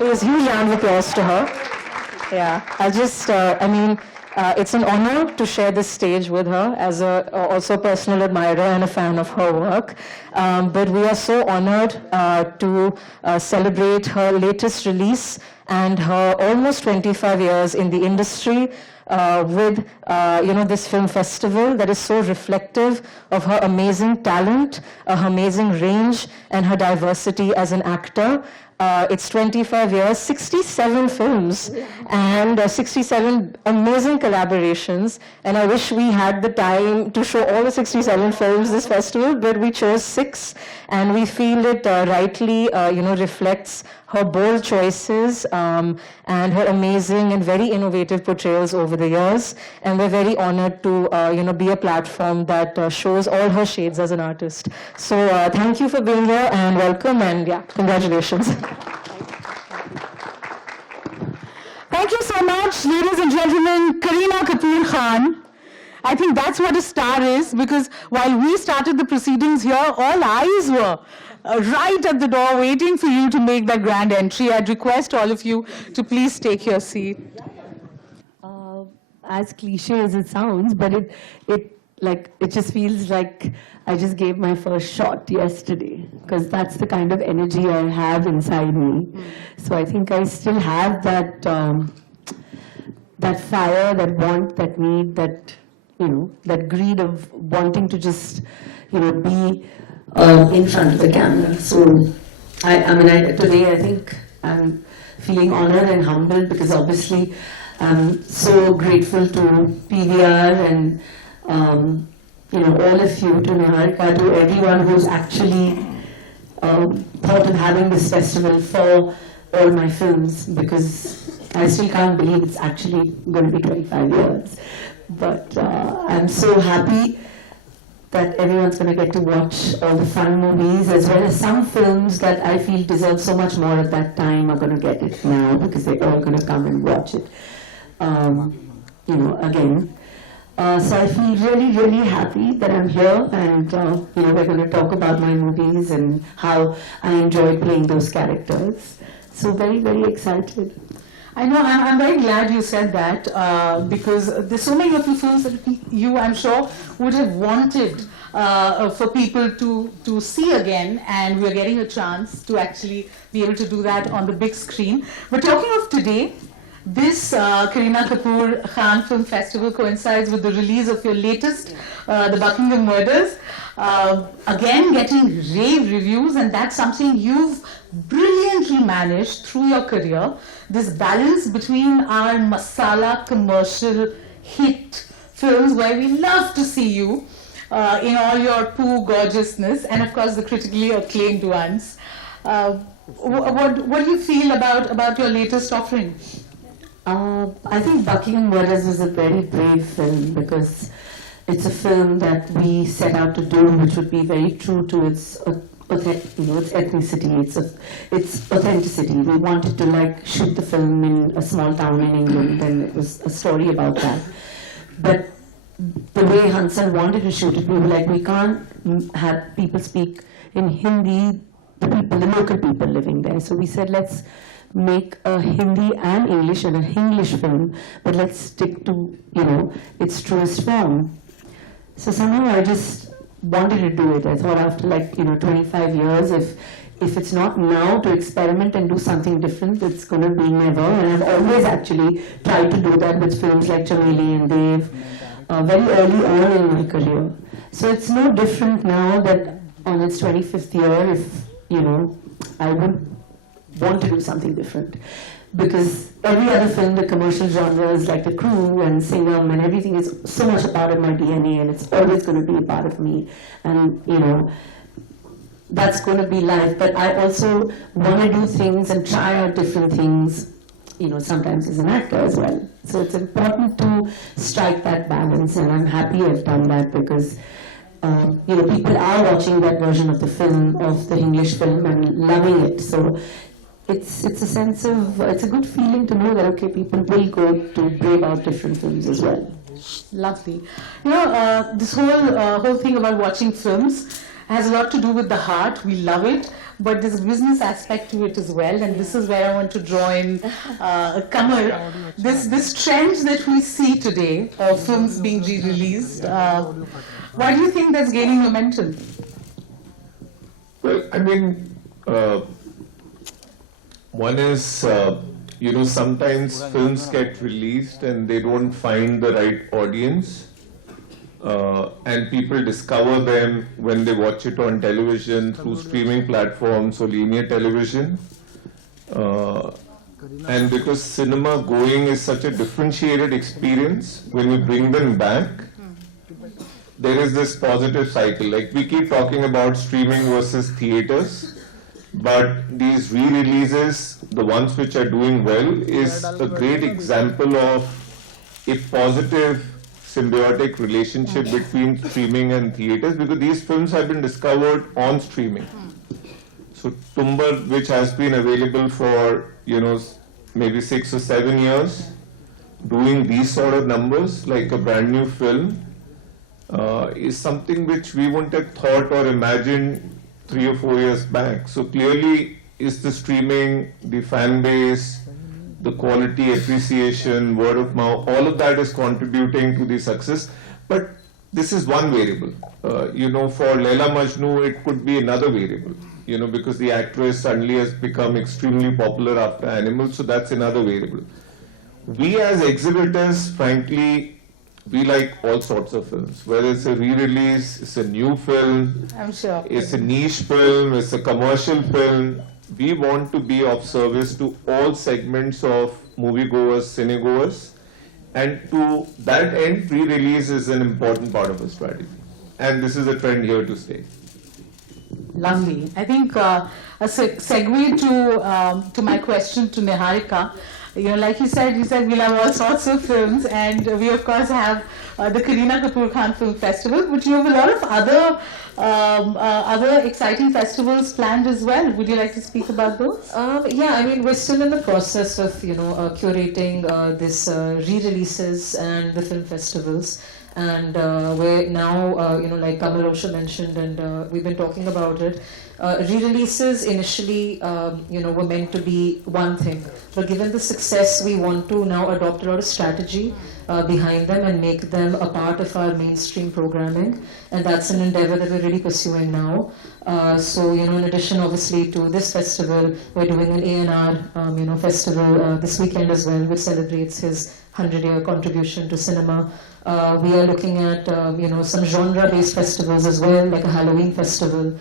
It was a huge round of applause to her. Yeah, it's an honor to share this stage with her as also a personal admirer and a fan of her work. But we are so honored to celebrate her latest release and her almost 25 years in the industry with this film festival that is so reflective of her amazing talent, her amazing range, and her diversity as an actor. It's 25 years, 67 films, and 67 amazing collaborations. And I wish we had the time to show all the 67 films this festival, but we chose 6, and we feel it rightly, reflects her bold choices and her amazing and very innovative portrayals over the years. And we're very honored to, be a platform that shows all her shades as an artist. So thank you for being here and welcome, and yeah, congratulations. Thank you so much, ladies and gentlemen. Kareena Kapoor Khan. I think that's what a star is, because while we started the proceedings here, all eyes were right at the door waiting for you to make that grand entry. I'd request all of you to please take your seat. As cliche as it sounds, but it just feels like I just gave my first shot yesterday, because that's the kind of energy I have inside me. So I think I still have that that fire, that want, that need, that that greed of wanting to just be in front of the camera. So today I think I'm feeling honored and humbled, because obviously I'm so grateful to PVR and all of you, to Niharika, to everyone who's actually thought of having this festival for all my films, because I still can't believe it's actually going to be 25 years. But I'm so happy that everyone's going to get to watch all the fun movies, as well as some films that I feel deserve so much more at that time are going to get it now, because they're all going to come and watch it, again. So I feel really, really happy that I'm here, and we're going to talk about my movies and how I enjoy playing those characters. So very, very excited. I know, I'm very glad you said that, because there's so many of the films that you, I'm sure, would have wanted for people to see again, and we're getting a chance to actually be able to do that on the big screen. But talking of today, this Kareena Kapoor Khan Film Festival coincides with the release of your latest, the Buckingham Murders. Again, getting rave reviews, and that's something you've brilliantly managed through your career. This balance between our masala commercial hit films, where we love to see you in all your poo gorgeousness, and of course the critically acclaimed ones. What do you feel about your latest offering? I think Buckingham Murders was a very brave film, because it's a film that we set out to do, which would be very true to its ethnicity, its authenticity. We wanted to shoot the film in a small town in England, and it was a story about that. But the way Hansal wanted to shoot it, we were like, we can't have people speak in Hindi, the local people living there. So we said, let's make a Hindi and English and an English film, but let's stick to its truest form. So somehow I just wanted to do it. I thought after 25 years, if it's not now to experiment and do something different, it's going to be never. And I've always actually tried to do that with films like Chameli and Dev, very early on in my career. So it's no different now that on its 25th year, if I would want to do something different. Because every other film, the commercial genres like The Crew and Singham and everything is so much a part of my DNA, and it's always going to be a part of me. And, that's going to be life. But I also want to do things and try out different things sometimes as an actor as well. So it's important to strike that balance, and I'm happy I've done that because people are watching that version of the film, of the English film, and loving it. So it's a sense of, it's a good feeling to know that, okay, people will go to brave out different films as well. Lovely. This whole thing about watching films has a lot to do with the heart. We love it, but there's a business aspect to it as well. And this is where I want to draw in Kamal. This trend that we see today of films being re-released, why do you think that's gaining momentum? Well, I mean, one is, sometimes films get released and they don't find the right audience. And people discover them when they watch it on television, through streaming platforms or linear television. And because cinema going is such a differentiated experience, when you bring them back, there is this positive cycle. Like we keep talking about streaming versus theaters, but these re-releases, the ones which are doing well, is a great example of a positive symbiotic relationship between streaming and theaters, because these films have been discovered on streaming. So Tumbar, which has been available for maybe 6 or 7 years, doing these sort of numbers like a brand new film, is something which we wouldn't have thought or imagined 3 or 4 years back. So clearly is the streaming, the fan base, the quality, appreciation, word of mouth, all of that is contributing to the success. But this is one variable. For Laila Majnu, it could be another variable, because the actress suddenly has become extremely popular after Animal, so that's another variable. We as exhibitors, frankly, we like all sorts of films, whether it's a re-release, it's a new film, I'm sure. It's a niche film, it's a commercial film. We want to be of service to all segments of moviegoers, cinegoers, and to that end, pre-release is an important part of the strategy. And this is a trend here to stay. Lovely. I think a segue to my question to Niharika. Like you said we love all sorts of films, and we of course have the Kareena Kapoor Khan Film Festival, but you have a lot of other exciting festivals planned as well. Would you like to speak about those? We're still in the process of curating this re-releases and the film festivals. And we're now, like Kamal also mentioned, and we've been talking about it, re-releases initially, were meant to be one thing. But given the success, we want to now adopt a lot of strategy behind them and make them a part of our mainstream programming. And that's an endeavor that we're really pursuing now. In addition, obviously, to this festival, we're doing an A&R, festival this weekend as well, which celebrates his 100-year contribution to cinema. We are looking at, some genre-based festivals as well, like a Halloween festival.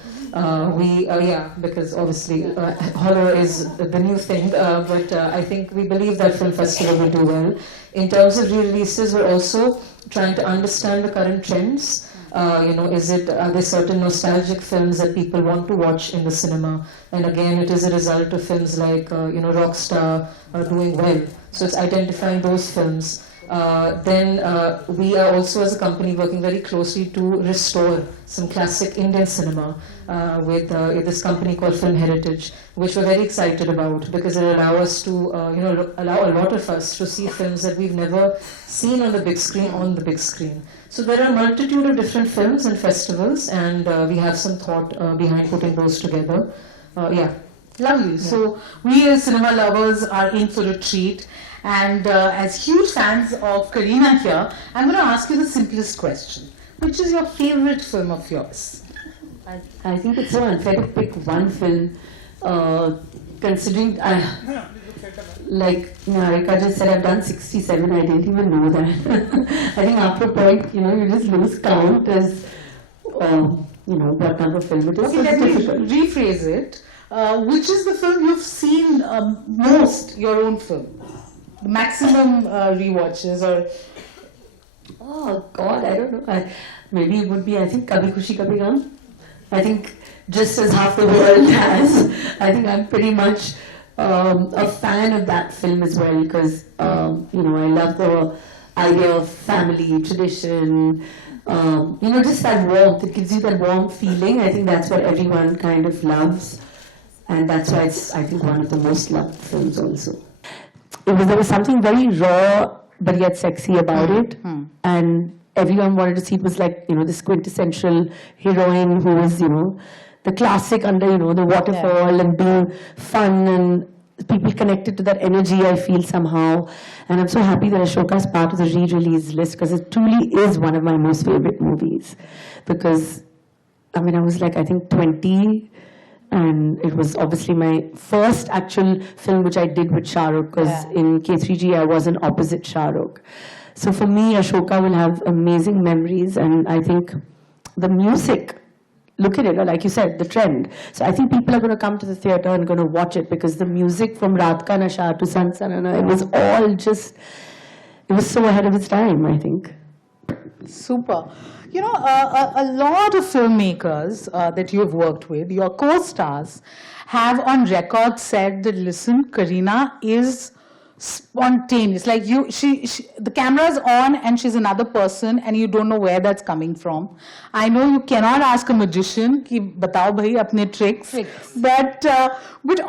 Because obviously horror is the new thing, but I think we believe that film festival will do well. In terms of re-releases, we're also trying to understand the current trends. Are there certain nostalgic films that people want to watch in the cinema? And again, it is a result of films like, Rockstar doing well. So it's identifying those films. Then we are also as a company working very closely to restore some classic Indian cinema with this company called Film Heritage, which we're very excited about because it allows us to, allow a lot of us to see films that we've never seen on the big screen So there are a multitude of different films and festivals, and we have some thought behind putting those together. Lovely. Yeah. So we as cinema lovers are in for a treat. And as huge fans of Kareena here, I'm going to ask you the simplest question. Which is your favorite film of yours? I think it's so unfair to pick one film, considering, like Niharika just said, I've done 67, I didn't even know that. I think after a point, you just lose count as, what number film it is. Okay, let me rephrase it. Which is the film you've seen most, your own film? The maximum rewatches or... Oh God, I don't know. Maybe it would be, I think, Kabhi Khushi Kabhi Gham. I think just as half the world has, I think I'm pretty much a fan of that film as well because, you know, I love the idea of family, tradition, you know, just that warmth. It gives you that warm feeling. I think that's what everyone kind of loves. And that's why it's, I think, one of the most loved films also. There was something very raw but yet sexy about it. And everyone wanted to see it was like, you know, this quintessential heroine who was, you know, the classic under, you know, the waterfall and being fun, and people connected to that energy, I feel, somehow. And I'm so happy that Ashoka is part of the re-release list because it truly is one of my most favorite movies. Because, I mean, I was like, I think 20, and it was obviously my first actual film which I did with Shah Rukh, because in K3G I was an opposite Shah Rukh. So for me, Ashoka will have amazing memories, and I think the music, look at it, like you said, the trend. So I think people are going to come to the theatre and going to watch it because the music from Raat Ka Nasha to San Sanana, it was all just, it was so ahead of its time, I think. Super. You know, a lot of filmmakers that you've worked with, your co-stars, have on record said that, listen, Kareena is spontaneous. Like the camera's on and she's another person and you don't know where that's coming from. I know you cannot ask a magician ki batao bhai apne tricks. But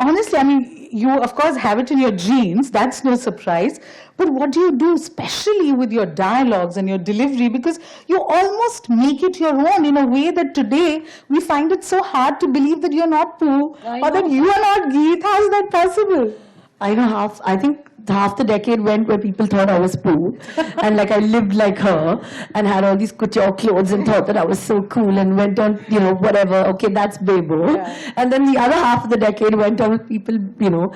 honestly, I mean, you of course have it in your genes, that's no surprise. But what do you do, especially with your dialogues and your delivery? Because you almost make it your own in a way that today we find it so hard to believe that you're not Pooh or that you are not Geet. How is that possible? I know I think half the decade went where people thought I was Pooh, and like I lived like her and had all these couture clothes and thought that I was so cool and went on, you know, whatever, okay, that's Bebo. And then the other half of the decade went on with people, you know,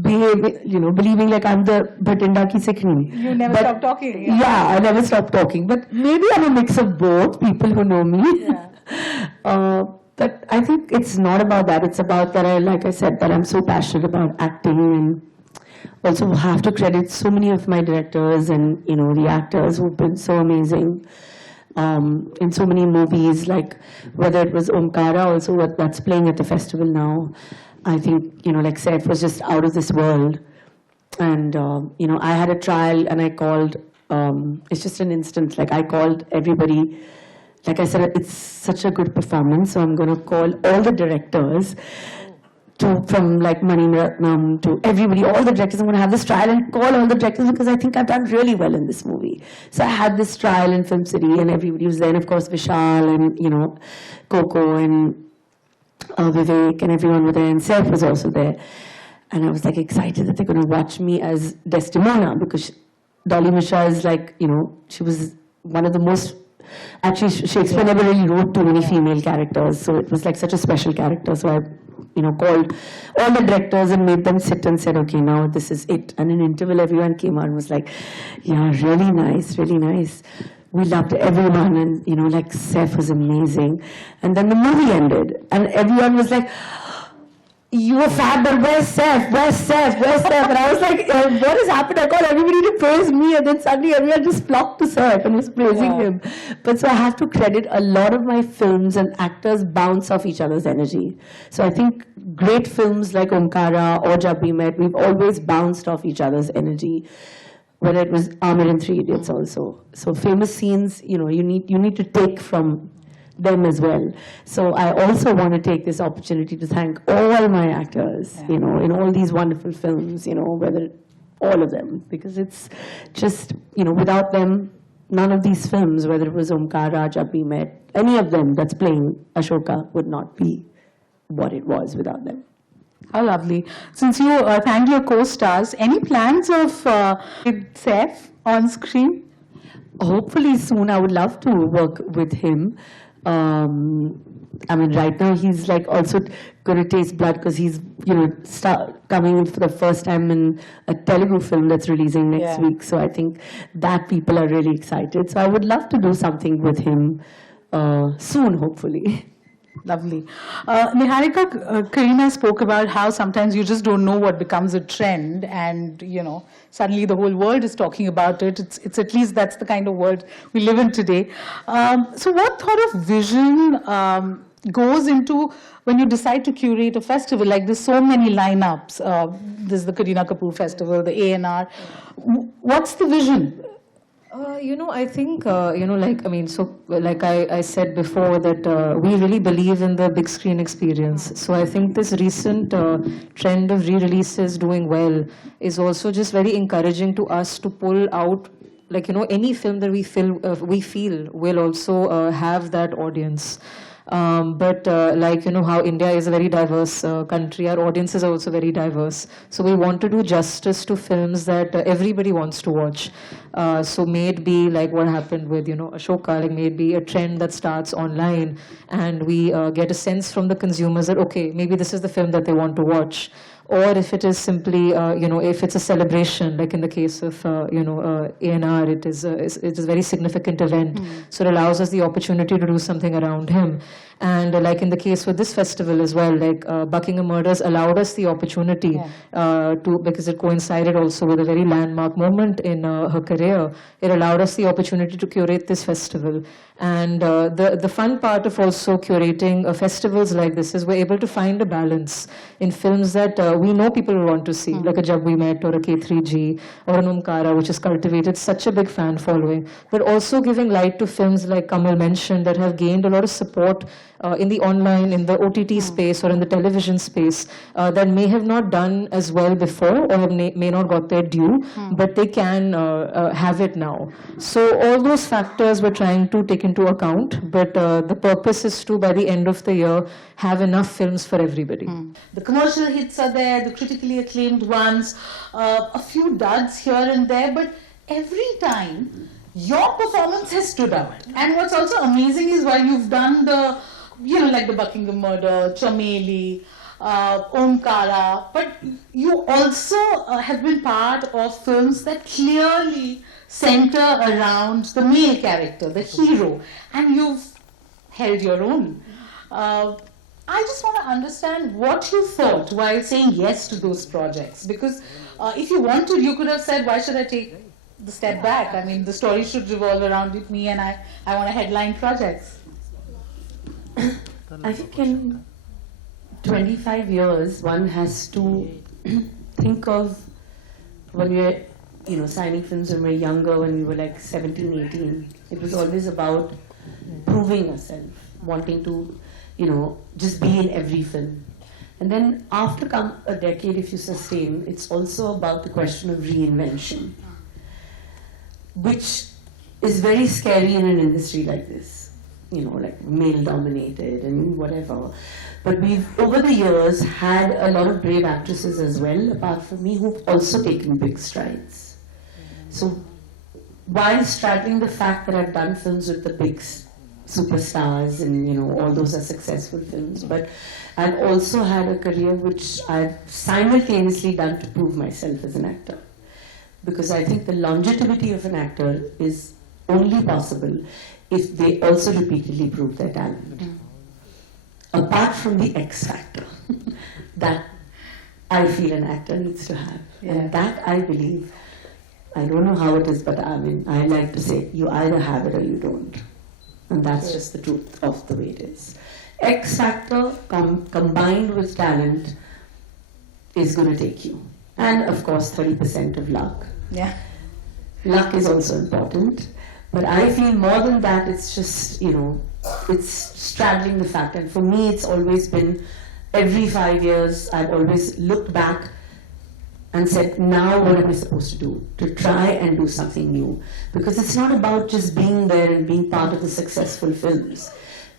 believing like I'm the Bhatinda ki Sikhni. You never stopped talking. Yeah, I never stopped talking. But maybe I'm a mix of both, people who know me. But I think it's not about that. It's about that like I said, that I'm so passionate about acting, and also have to credit so many of my directors and, you know, the actors who've been so amazing in so many movies, like whether it was Omkara, also that's playing at the festival now. I think, you know, like Saif was just out of this world. And, you know, I had a trial and I called, it's just an instant, like I called everybody. Like I said, it's such a good performance, so I'm going to call all the directors, from like Mani Ratnam to everybody, all the directors. I'm going to have this trial and call all the directors because I think I've done really well in this movie. So I had this trial in Film City and everybody was there, and of course Vishal and, you know, Coco and Vivek and everyone were there, and Saif was also there. And I was like excited that they're going to watch me as Desdemona, because Dolly Mishra is like, you know, she was one of the most, actually Shakespeare never really wrote too many female characters, so it was like such a special character. So I, you know, called all the directors and made them sit and said, okay, now this is it. And in interval, everyone came out and was like, yeah, really nice, really nice. We loved everyone, and, you know, like Saif was amazing. And then the movie ended, and everyone was like, you were fab, but where's Saif? Where's Saif? Where's Saif? And I was like, what has happened? I called everybody to praise me, and then suddenly everyone just flocked to Saif and was praising him. But so I have to credit a lot of my films and actors bounce off each other's energy. So I think great films like Omkara or Jab We Met, we've always bounced off each other's energy. Whether it was Amir in Three Idiots also. So famous scenes, you know, you need to take from them as well. So I also want to take this opportunity to thank all my actors, you know, in all these wonderful films, you know, whether all of them, because it's just, you know, without them, none of these films, whether it was Omkara, Jab We Met, any of them that's playing Ashoka would not be what it was without them. How lovely. Since you thanked your co-stars, any plans of with Saif on screen? Hopefully soon. I would love to work with him. I mean, right now he's like also going to taste blood because he's, you know, coming in for the first time in a Telugu film that's releasing next week. So I think that people are really excited. So I would love to do something with him soon, hopefully. Lovely. Niharika, Kareena spoke about how sometimes you just don't know what becomes a trend, and, you know, suddenly the whole world is talking about it. It's at least that's the kind of world we live in today. So what sort of vision goes into when you decide to curate a festival. Like there's so many lineups. There's the Kareena Kapoor Festival, the A&R. What's the vision? I think, like I said before, that we really believe in the big screen experience. So I think this recent trend of re-releases doing well is also just very encouraging to us to pull out, any film that we feel will also have that audience. But how India is a very diverse country, our audiences are also very diverse. So we want to do justice to films that everybody wants to watch. So may it be like what happened with, Ashoka, like may it be a trend that starts online and we get a sense from the consumers that, okay, maybe this is the film that they want to watch. Or if it is simply, if it's a celebration, like in the case of, A&R, it is a very significant event. So it allows us the opportunity to do something around him. And like in the case with this festival as well, like Buckingham Murders allowed us the opportunity because it coincided also with a very landmark moment in her career. It allowed us the opportunity to curate this festival. And the fun part of also curating festivals like this is we're able to find a balance in films that we know people will want to see, like a Jab We Met or a K3G or an Omkara, which has cultivated such a big fan following, but also giving light to films like Kamal mentioned that have gained a lot of support in the online, in the OTT space or in the television space that may have not done as well before or may not got their due, but they can have it now. So all those factors we're trying to take into account, but the purpose is to, by the end of the year, have enough films for everybody. The commercial hits are there, the critically acclaimed ones, a few duds here and there, but every time your performance has stood out. And what's also amazing is while you've done the, like the Buckingham Murder, Chameli, Omkara, but you also have been part of films that clearly center around the male character, the hero, and you've held your own. I just want to understand what you thought while saying yes to those projects, because if you wanted, you could have said, why should I take the step back? I mean, the story should revolve around me and I want to headline projects. I think in 25 years, one has to think of when we're, signing films when we were younger, when we were like 17, 18. It was always about proving ourselves, wanting to, just be in every film. And then after a decade, if you sustain, it's also about the question of reinvention, which is very scary in an industry like this. Like male-dominated and whatever. But we've, over the years, had a lot of brave actresses as well, apart from me, who've also taken big strides. So, while straddling the fact that I've done films with the big superstars and, all those are successful films, but I've also had a career which I've simultaneously done to prove myself as an actor. Because I think the longevity of an actor is only possible if they also repeatedly prove their talent. Apart from the X factor that I feel an actor needs to have. And that I believe, I don't know how it is, but I like to say, you either have it or you don't. And that's just the truth of the way it is. X factor combined with talent is going to take you. And of course, 30% of luck. Yeah. Luck is also important. But I feel more than that, it's just, it's straddling the fact. And for me, it's always been, every 5 years, I've always looked back and said, now what am I supposed to do? To try and do something new. Because it's not about just being there and being part of the successful films.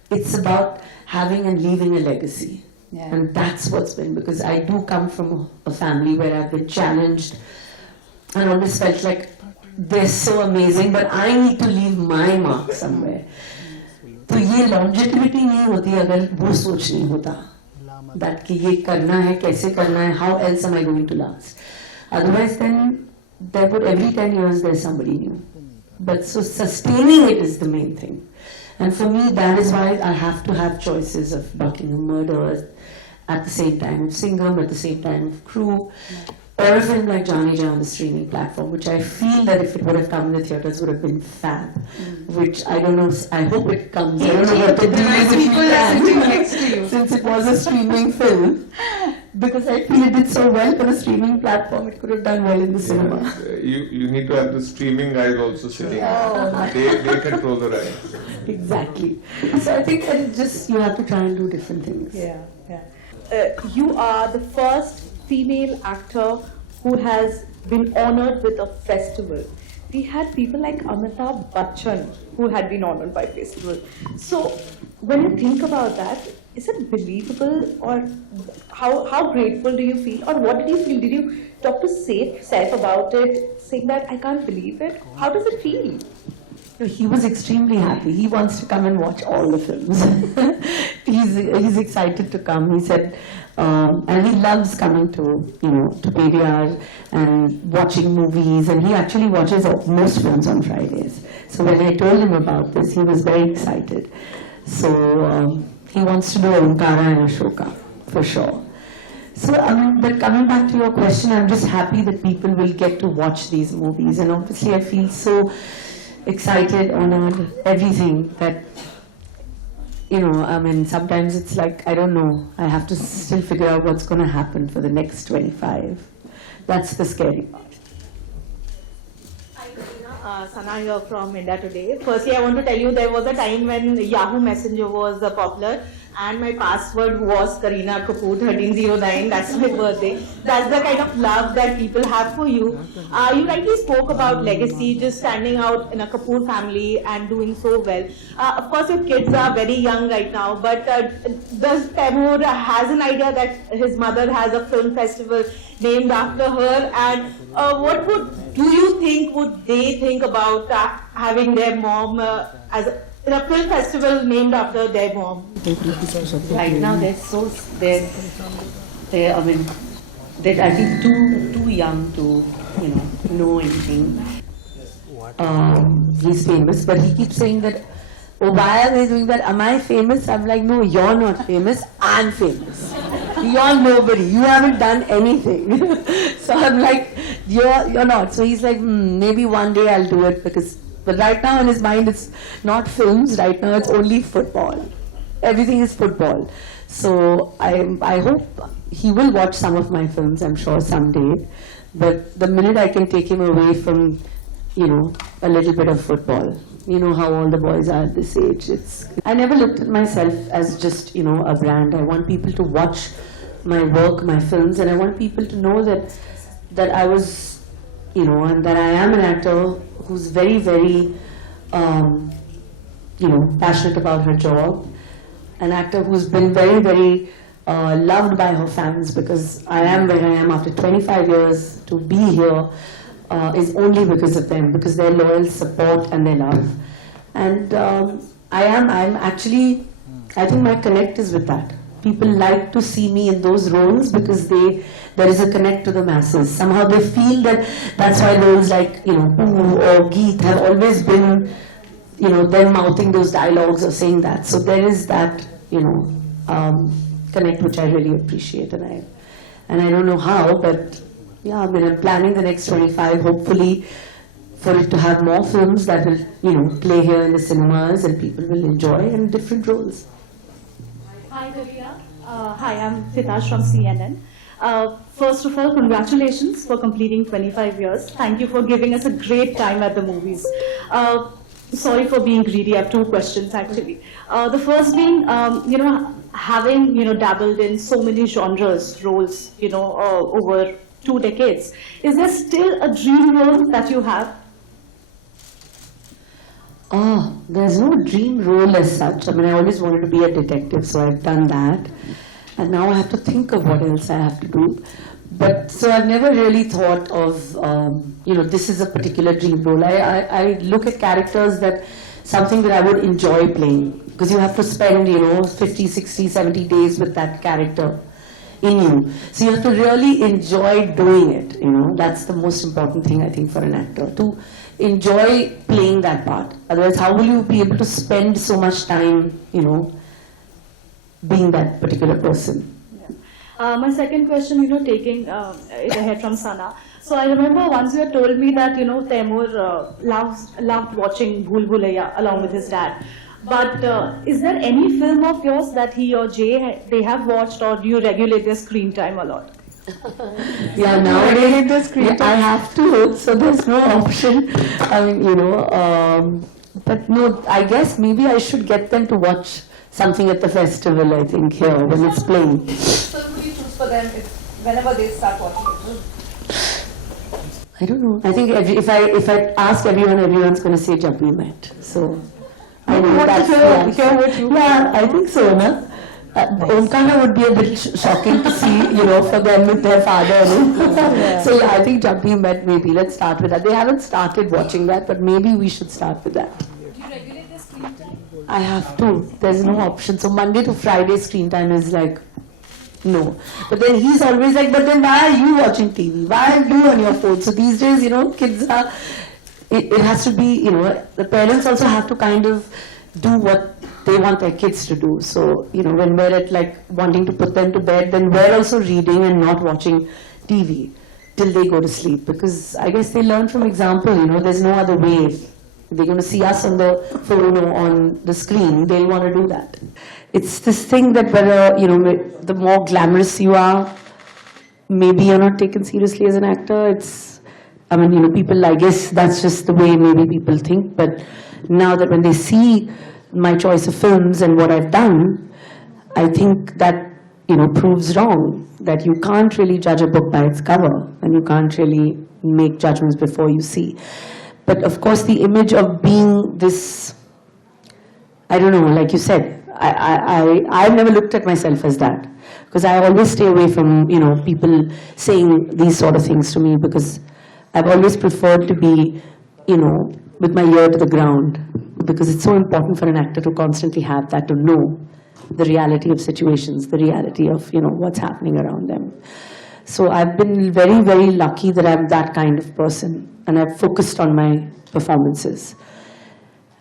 It's about having and leaving a legacy. Yeah. And that's what's been, because I do come from a family where I've been challenged and always felt like, they're so amazing, but I need to leave my mark somewhere. तो ये longevity नहीं होती अगर वो सोच नहीं होता that कि ये करना है, कैसे करना है, how else am I going to last? Otherwise then there would every 10 years there's somebody new. But so sustaining it is the main thing. And for me that is why I have to have choices of Buckingham Murders at the same time of Singham, at the same time of Crew, for a film like Johnny Jaan on the streaming platform, which I feel that if it would have come in the theatres would have been fab, which I don't know, I hope it comes. I don't know what to do Nice people are sitting next to you. since it was a streaming film, because I feel it did so well for a streaming platform, it could have done well in the cinema. You need to have the streaming guys also sitting. They control the rights. Exactly. So I think that it just, you have to try and do different things. Yeah, yeah. You are the first female actor who has been honored with a festival. We had people like Amitabh Bachchan who had been honored by festival. So when you think about that, is it believable, or how grateful do you feel, or what did you feel? Did you talk to Saif about it, saying that I can't believe it? How does it feel? No, he was extremely happy. He wants to come and watch all the films. he's excited to come. He said, and he loves coming to to PVR and watching movies. And he actually watches most films on Fridays. So when I told him about this, he was very excited. So he wants to do Omkara and Ashoka for sure. So but coming back to your question, I'm just happy that people will get to watch these movies. And obviously, I feel so excited, honored, everything that, sometimes it's like, I don't know, I have to still figure out what's going to happen for the next 25. That's the scary part. Hi, Kareena. Sana here from India Today. Firstly, I want to tell you there was a time when Yahoo Messenger was popular, and my password was Kareena Kapoor 1309. That's my birthday. That's the kind of love that people have for you. You rightly spoke about legacy, just standing out in a Kapoor family and doing so well. Of course, your kids are very young right now, but does Taimur has an idea that his mother has a film festival named after her? And what do you think would they think about having their mom in a film festival named after their mom? Right now, they're I think too young to, know anything. He's famous, but he keeps saying that, oh, why are they doing that? Am I famous? I'm like, no, you're not famous. I'm famous. You're nobody. You haven't done anything. So I'm like, you're not. So he's like, maybe one day I'll do it, but right now in his mind it's not films. Right now it's only football. Everything is football. So I hope he will watch some of my films, I'm sure, someday. But the minute I can take him away from, a little bit of football, you know how all the boys are at this age. I never looked at myself as just, a brand. I want people to watch my work, my films, and I want people to know that I was, and that I am an actor who's very, very, passionate about her job. An actor who's been very, very loved by her fans, because I am where I am after 25 years. To be here is only because of them, because their loyal support and their love. And I think my connect is with that. People like to see me in those roles because there is a connect to the masses. Somehow they feel that's why roles like, Poo or Geet have always been, them mouthing those dialogues or saying that. So there is that, connect which I really appreciate, and I don't know how, but yeah, I'm planning the next 25, hopefully, for it to have more films that will, play here in the cinemas and people will enjoy in different roles. Hi, Kareena. Hi, I'm Fitash from CNN. First of all, congratulations for completing 25 years. Thank you for giving us a great time at the movies. Sorry for being greedy. I have two questions actually. The first being, having dabbled in so many genres, roles, over 2 decades, is there still a dream role that you have? Oh, there's no dream role as such. I always wanted to be a detective, so I've done that. And now I have to think of what else I have to do. But so I've never really thought of, this is a particular dream role. I look at characters something that I would enjoy playing. Because you have to spend, 50, 60, 70 days with that character in you. So you have to really enjoy doing it, That's the most important thing, I think, for an actor. To enjoy playing that part. Otherwise, how will you be able to spend so much time, being that particular person? My second question, taking it ahead from Sana. So I remember once you had told me that, Taimur loved watching Bhool Bhulaiya along with his dad. But is there any film of yours that he or Jay, they have watched, or do you regulate their screen time a lot? Yeah, nowadays I have to, so there's no option. I mean, but no, I guess maybe I should get them to watch something at the festival, I think, here, when it's playing. Which film would you choose for them whenever they start watching it? I don't know. I think if I ask everyone, everyone's going to say Jab We Met. So I know that's yeah, I think so, na? Omkara would be a bit shocking to see, for them with their father. So yeah, I think Jab We Met, maybe. Let's start with that. They haven't started watching that, but maybe we should start with that. Do you regulate their screen time? I have to. There's no option. So Monday to Friday screen time is like, no. But then he's always like, but then why are you watching TV? Why are you on your phone? So these days, kids are, it has to be, the parents also have to kind of do what they want their kids to do. So, when we're at like wanting to put them to bed, then we're also reading and not watching TV till they go to sleep. Because I guess they learn from example, there's no other way. If they're going to see us on the phone or on the screen, they'll want to do that. It's this thing that whether, the more glamorous you are, maybe you're not taken seriously as an actor. People, I guess that's just the way maybe people think. But now that when they see my choice of films and what I've done, I think that, proves wrong. That you can't really judge a book by its cover, and you can't really make judgments before you see. But of course, the image of being this, I don't know, like you said, I've never looked at myself as that. Because I always stay away from, people saying these sort of things to me, because I've always preferred to be, with my ear to the ground. Because it's so important for an actor to constantly have that, to know the reality of situations, the reality of, what's happening around them. So I've been very, very lucky that I'm that kind of person. And I've focused on my performances.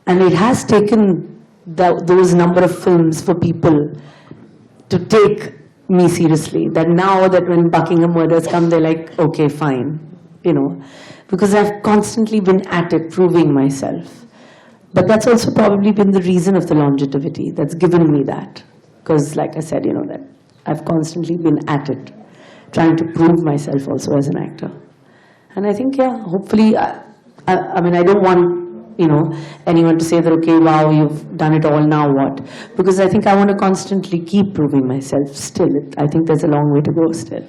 And it has taken those number of films for people to take me seriously. That now that when Buckingham Murders come, they're like, okay, fine, because I've constantly been at it, proving myself. But that's also probably been the reason of the longevity that's given me that. Because like I said, that I've constantly been at it, trying to prove myself also as an actor. And I think, yeah, hopefully, I don't want, anyone to say that, okay, wow, you've done it all, now what? Because I think I want to constantly keep proving myself still. I think there's a long way to go still.